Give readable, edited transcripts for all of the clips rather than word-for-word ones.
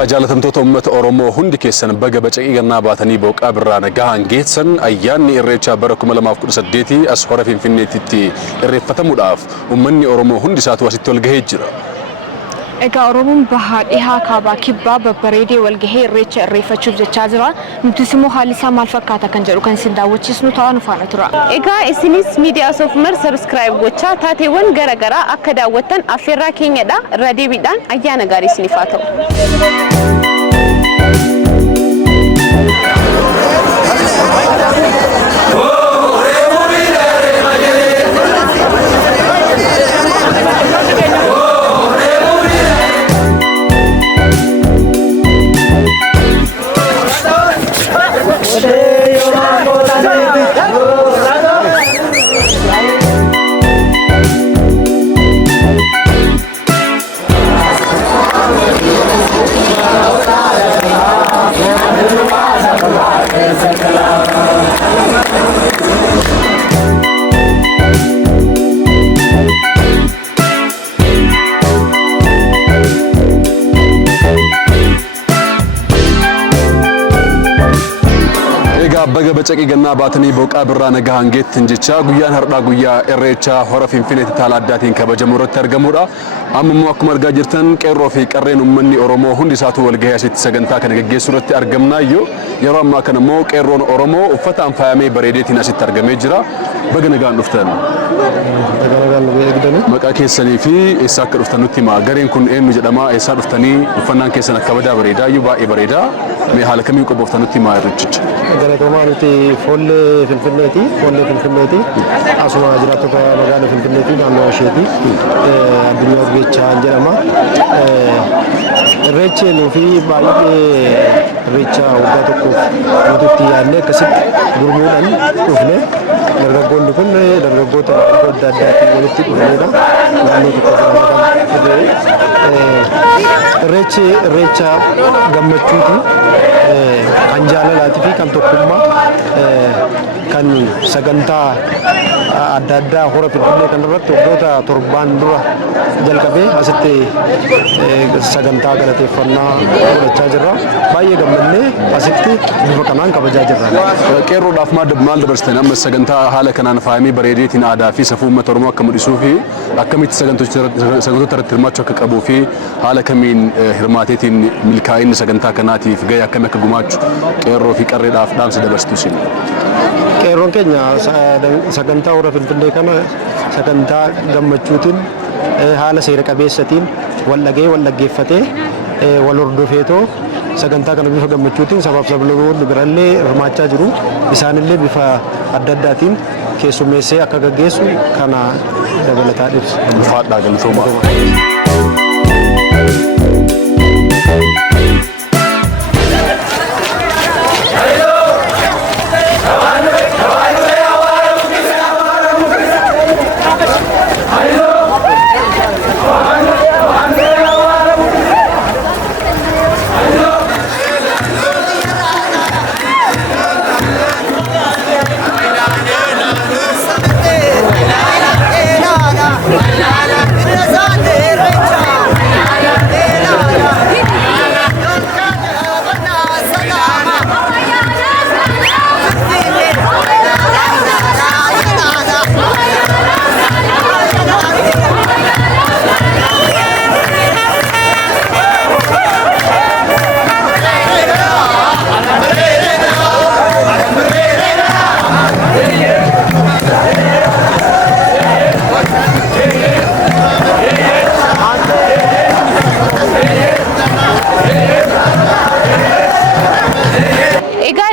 Egaa jaalatamtoota uummata Oromoo hundi keessan baga bacaqii gannaa baatanii booqaa birraa nagahaan geessan ayyaanni irreechaa bara 2018 as hora Finfinneetti irreeffatamuudhaaf uummanni Oromoo hundi isaatu asitti wal gahee jira. Egaa Oromoon bahaa dhihaa kaabaa kibbaa babbareedee wal gahee irreecha irreeffachuuf jechaa jira. Nutis immoo haalli isaa maal fakkaata kan jedhu kan isin daawwachiisnu ta'aa nu faana tura. Egaa isinis miidiyaa Soofumar subscribe gochaa taateewwan garaagaraa akka daawwattan affeerraa keenyadha. Irra deebiidhaan ayyaana gaarii isiniif haa ta'u. Baga bacaqii gannaa baatanii booqaa birraa nagahaan geettin jecha guyyaan har'aa guyyaa irreechaa hora Finfinneetti taala addaatiin kabajamu irratti argamudha. Amma immoo akkuma argaa jirtan qeerroo fi qarreen uummanni Oromoo hundi isaatu wal gahee asitti sagantaa kana gaggeessuu irratti argamna. Yeroo ammaa kana immoo qeerroon Oromoo uffataan faayamee bareedeetiin asitti argamee jira. Baga nagaan dhuftan. Maqaa keessanii fi eessaa akka dhuftan nutti himaa. Gareen kun eenyu jedhama? Eessaa dhuftanii uffannaan keessan akka badaa bareedaa baay'ee bareedaa. Mee haala kamiin qophooftan nutti himaa irreechicha? Galatoomaa nuti foollee Finfinneeti. Asuma jiraattota magaalaa Finfinneeti naannoo isheeti. Addunyaa Irreechaa jedhama. Irreechi nuufi baay'ee irreecha waggaa tokkoof nuti yaadnee akkasitti gurmuudhaan dhufne. Dargaggoonni kun dargaggoota adda addaatiin walitti dhufanidha. Naannoo tokko irreechi irreecha gammachuuti. Kan jaalalaatii fi kan tokkummaa kan sagantaa adda addaa hora Finfinnee kanarratti waggoota torbaan dura jalqabee asitti sagantaa galateeffannaa godhachaa jirra. Baay'ee gammannee asitti bifa kanaan kabajaa jirra. Qeerroodhaaf maal dabarsitan amma sagantaa haala kanaan faayamee bareedeetiin aadaa fi safuu uummata Oromoo akka mul'isuu fi akkamitti sagantoota irratti hirmaachuu akka qabuu fi haala kamiin hirmaateetiin milkaa'inni sagantaa kanaatiif gahee akkamii akka gumaachu qeerroo fi qarreedhaaf dhaamsa dabarsitu isin. Qeerroon keenya sagantaa hora Finfinnee kana sagantaa gammachuutiin haala seera qabeessatiin wal dhagee wal dhaggeeffatee wal hordofeetoo sagantaa kana bifa gammachuutiin sabaaf sablammoonni birallee hirmaachaa jiru. Isaanillee bifa adda addaatiin keessummeessee akka gaggeessu kana dabalataa dhibsa. Ulfaadhaa galatoomaa.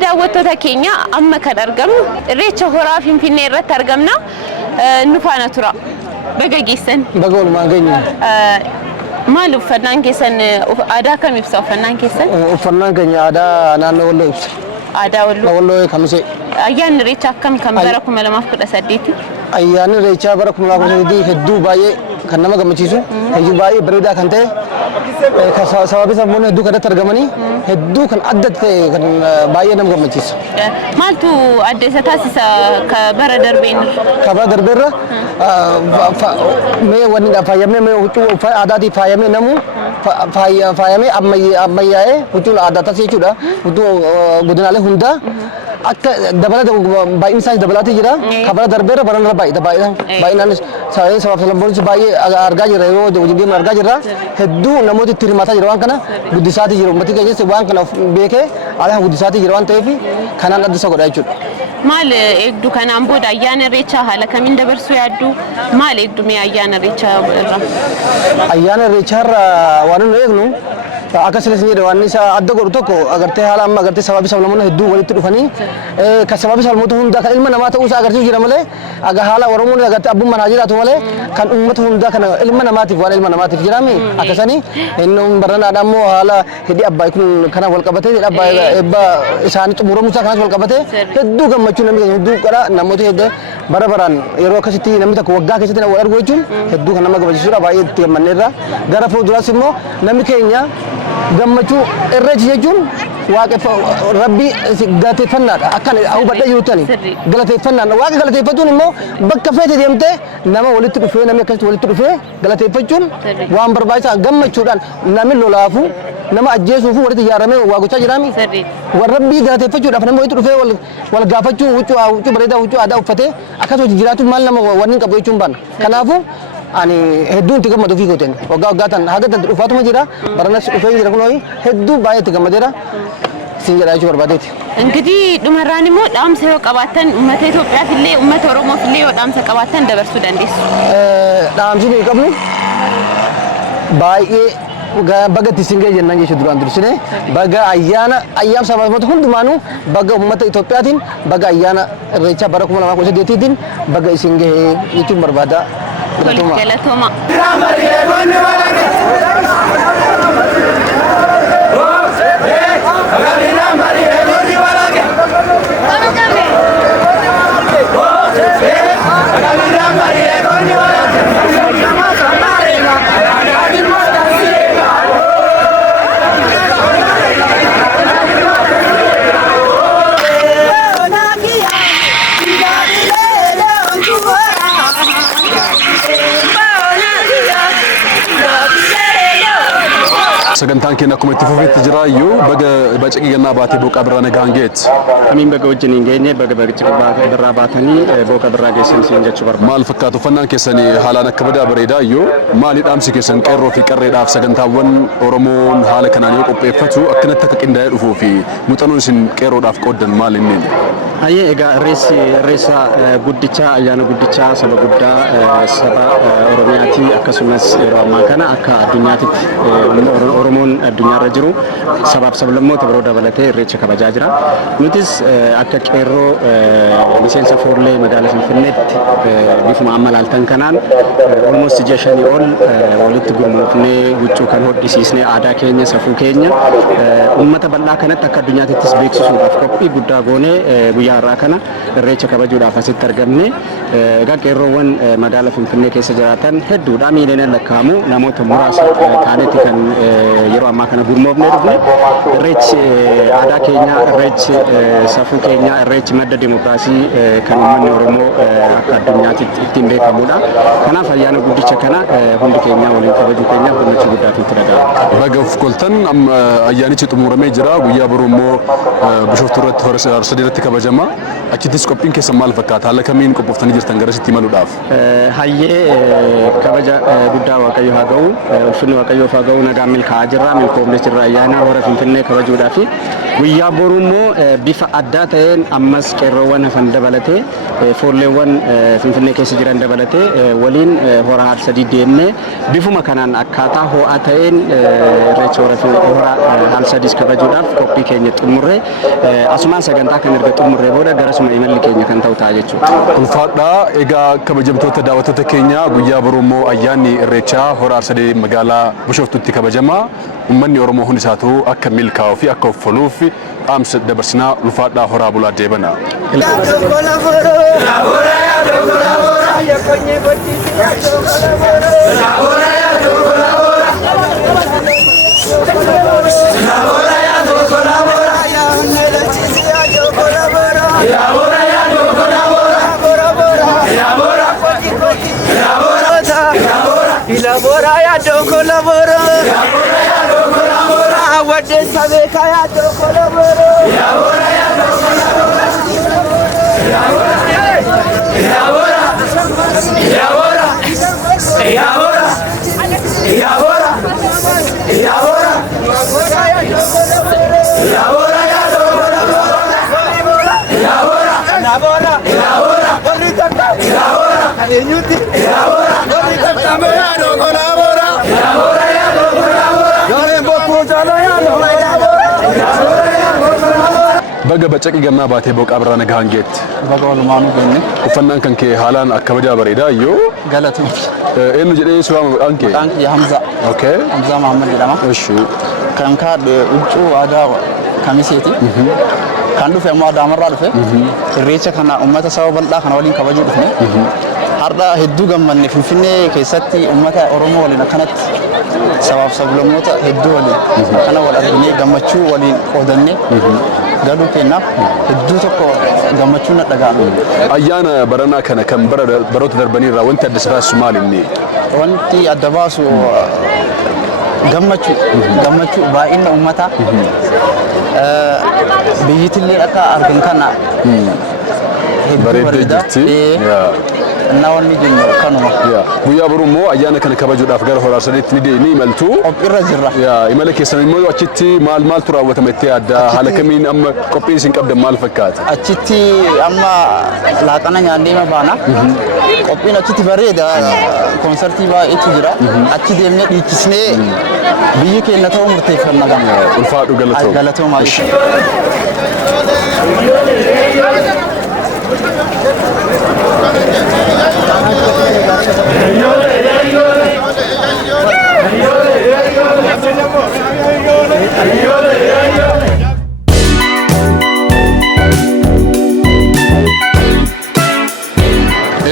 Daawwattoota keenya amma kan argamnu irreecha hora Finfinnee irratti argamna. Nu faana tura. Baga geessan. Baga walumaan geenye. Maal uffannaan keessan aadaa kam ibsa uffannaan keessan? Uffannaan keenya aadaa naannoo Walloo ibsa. Aadaa Walloo. Walloo Kamisee. Ayyaanni irreechaa akkam kan bara 2018? Ayyaanni irreechaa bara 2018 hedduu baay'ee kan nama gammachiisu, hedduu baay'ee bareedaa kan ta'e sababii sammuun hedduu kanatti argamanii hedduu kan adda ta'e kan baay'ee nama gammachiisa. Maaltu adda isa taasisa bara darbeen? Bara darbeerra mee wanni faayamee mee huccuu aadaatiin faayamee namu faayamee ammayyaa'ee huccuun aadaa taasisa jechuudha. Huccuu godinaalee hundaa akka dabalata baay'een isaanii dabalatii jira. Kabara darbeerra baranarra baay'inaan sabab sablammoonni baay'ee argaa jirra yoo wajjin argaa jirra. Hedduu namoota itti hirmaataa jira waan kana guddisaatii jira. Uummatni keenyas waan kana beekee ala guddisaatii jira waan ta'eef kanaan adda isa godha jechuudha. Maal eegdu kanaan booda ayyaana irreechaa haala kamiin dabarsuu yaaddu? Maal eegdu mee ayyaana irreechaa irraa? Ayyaana irreechaa irraa waan nu eegnu akka silas jedhe waan isa adda godhu tokko agartee haala amma agartee sababii sablammoonni hedduu walitti dhufanii kan sababii sablammoota hundaa kan ilma namaa ta'uu isaa agarsiisu jira malee aga haala Oromoon agartee abbummaan haa jiraatu malee kan uummata hundaa kana ilma namaatiif waan ilma namaatiif jiraami akkasanii inni baranaadha immoo haala hidhii abbaa kun kana wal qabatee hidhii abbaa eebba isaanii xumuramuu isaa kanas wal qabatee hedduu gammachuu namni hedduu qara namoota hedduu bara baraan yeroo akkasitti namni tokko waggaa keessatti wal argu jechuun hedduu kan nama gammachiisudha baay'ee itti gammanneerra gara fuulduraas immoo namni keenya gammachuu irreechi jechuun rabbii galateeffannaadha akkan hubadhee jirutani galateeffannaadha waaqa galateeffatuun immoo bakka feete deemtee nama walitti dhufee namni akkasitti walitti dhufee galateeffachuun waan barbaachisaa gammachuudhaan namni lolaafu nama ajjeesuufu walitti ijaaramee waa gochaa jiraami rabbii galateeffachuudhaaf namni walitti dhufee wal gaafachuu huccuu bareedaa huccuu aadaa uffatee akkasuma jiraatu maal nama wanni qabu jechuun baana kanaafuu ani hedduu itti gammadu fi gooten waggaa tan haga tan dhufaatuma jira baranas dhufee jira kunoo hedduu baay'ee itti gammadeera siin jedhaa jechuu barbaadeeti. እንግዲህ ዱመራን ሞ ዳምሰ yoo qabaatan ummata Itoophiyaa fillee ummata Oromoo fillee yoo daamsa qabaatan dabarsuu dandeessu. Daamsi ni qabnu baay'ee baga tisingee jennaan jechuudha duraan dursine baga ayyaana sababa hundumaanuu baga ummata Itoophiyaatiin baga ayyaana irreechaa bara 2018tiin baga isingee jechuun barbaada. Galatoma. sagantaan keenya akkuma itti fufeetti jira iyyuu baga bacaqii gannaa baatee booqaa birraa nagaan geet. Amiin baga wajjin hin geenye baga bacaqii birraa baatanii booqaa birraa geessan siin jechuu barbaada. Maal fakkaatu uffannaan keessanii haalaan akka badaa bareedaa iyyuu maali dhaamsi keessan qeerroo fi qarreedhaaf sagantaawwan Oromoon haala kanaan yoo qopheeffatu akkanatti akka qindaa'ee dhufuu fi muuxannoon isin qeerroodhaaf qooddan maal inni? Ayyee egaa irreessa guddichaa ayyaana guddichaa saba guddaa saba Oromiyaati akkasumas yeroo ammaa kana akka addunyaatitti Oromoon addunyaarra jiru sabaaf sablammoota biroo dabalatee irreecha kabajaa jira. Nutis akka qeerroo miseensa foollee magaalaa Finfinneetti bifuma amma laaltan kanaan almost 6 ol walitti gurmuufnee huccuu kan hodhisiisnee aadaa keenya safuu keenya uummata bal'aa kanatti akka addunyaatittis beeksisuudhaaf qophii guddaa goonee guyyaa har'aa kana irreecha kabajuudhaaf asitti argamne egaa qeerroowwan magaalaa Finfinnee keessa jiraatan hedduudha miiliyoonaan lakkaa'amu namoota muraasa taanetti kan yeroo ammaa kana gurmoofnee dhufne irreechi aadaa keenya irreechi safuu keenya irreechi madda dimokiraasii kan uummanni Oromoo akka addunyaatti ittiin beekamudha. Kanaaf ayyaana guddicha kana hundi keenya waliin kabajuu keenyaaf gammachuu guddaatu itti dhaga'ama. Baga of koltan ayyaanichi xumuramee jira guyyaa boruu immoo Bishooftuu irratti Harsadii irratti kabajama. Achittis qophiin keessan maal fakkaata? Haala kamiin qophooftanii jirtan garasitti imaluudhaaf? Hayyee kabaja guddaa Waaqayyo haa ga'u ulfinni Waaqayyoof haa ga'u nagaan milkaa'aa jirra milkoomne jirra ayyaana hora Finfinnee kabajuudhaaf guyyaa boruu immoo bifa addaa ta'een ammas qeerroowwan hafan dabalatee foolleewwan Finfinnee keessa jiran dabalatee waliin hora Harsadii deemnee bifuma kanaan akkaataa ho'aa ta'een irreecha hora Harsadii kabajuudhaaf qophii keenya xumurree asumaan sagantaa kan erga xumurree booda garasuma imalli keenya kan ta'u ta'a jechuudha. Ulfaadhaa egaa kabajamtoota daawwattoota keenya guyyaa boruu immoo ayyaanni irreechaa hora Harsadii magaalaa Bishooftuutti kabajama. Uummanni Oromoo hundi isaatu akka milkaa'uu fi akka uffoluuf dhaamsa dabarsinaa ulfaadhaa horaa bulaa deebana. Ilabora ya do colaboro. Ilabora ya do colaboro. Awade sabe ka ya do colaboro. Ilabora ya do colaboro. Ilabora. Ilabora. Ilabora. Ilabora. Ilabora. Ilabora. Ilabora ya do colaboro. Ilabora. Ilabora. Ilabora. Bonita. Ilabora. Kalenyuti. Ilabora. Bonita. Ilabora do colabora. Ilabora ya do colabora. Yore boku jalo ya do colabora. Ilabora ya do colabora. Baga bacaqi gamna baatee boqa birraa nagaan geetti. Baga walumaanu genne. Uffannaan kan kee haalaan akka kabajaa bareedaa yoo. Galatu. Eenyu jedhee si waama maqaan kee? Maqaan kiyya Hamza. Okay. Hamza Muhammad jedhama. Eshi. Kan kaadhe huccuu aadaa kamiseeti. Kan dhufe ammoo Adaamarraa dhufe. Irreecha kana uummata saba bal'aa kana waliin kabajuu dhufne. Har'a hedduu gammanne Finfinnee keessatti uummata Oromoo waliin akkanatti sabaaf sablammoota hedduu waliin kana wal arginee gammachuu waliin qoodanne galuu kennaaf hedduu tokko gammachuu na dhaga'ame. Ayyaana baranaa kana kan baroota darbanii irraa wanti adda taasisu maal inni? Wanti adda baasu gammachuu baay'ina uummataa biyyittillee akka argan kana hedduu bareeda. Naawwanni jennu kanuma. Guyyaa boruu immoo ayyaana kana kabajuudhaaf gara Hora Arsadiitti ni imaltu. Qophiirra jirra. Imala keessan immoo achitti maaltu raawwatama itti adda haala kamiin amma qophiin isin qabdan maal fakkaata? Achitti amma laaqana nyaannee baana. Qophiin achitti bareeda. Konsertii baay'eetu jira. Achi deemnee dhiichisnee biyyi keenya ta'uu murteeffanna gama. Ulfaadhu galatooma. Galatooma.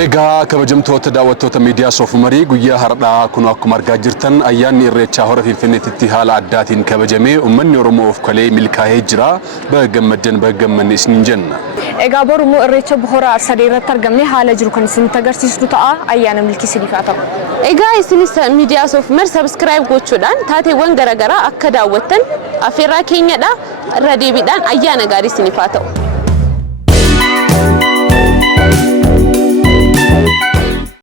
Egaa kabajamtoota daawwattoota miidiyaa Soofumarii guyyaa har'aa kun akkuma argaa jirtan ayyaanni Irreechaa Hora Finfinneetti haala addaatiin kabajamee uummanni Oromoo of kalee milkaa'ee jira. Baga gammanne isiniin jenna. Egaa boru immoo Irreecha Hora Arsadee irratti argamne haala jiru kan isinitti agarsiisnu ta'a. Ayyaana milkii isiniif haa ta'u. Egaa isinis miidiyaa Soofumar subscribe gochuudhaan taateewwan garaagaraa akka daawwattan affeerraa keenyadha. Irra deebiidhaan ayyaana gaarii isiniif haa ta'u.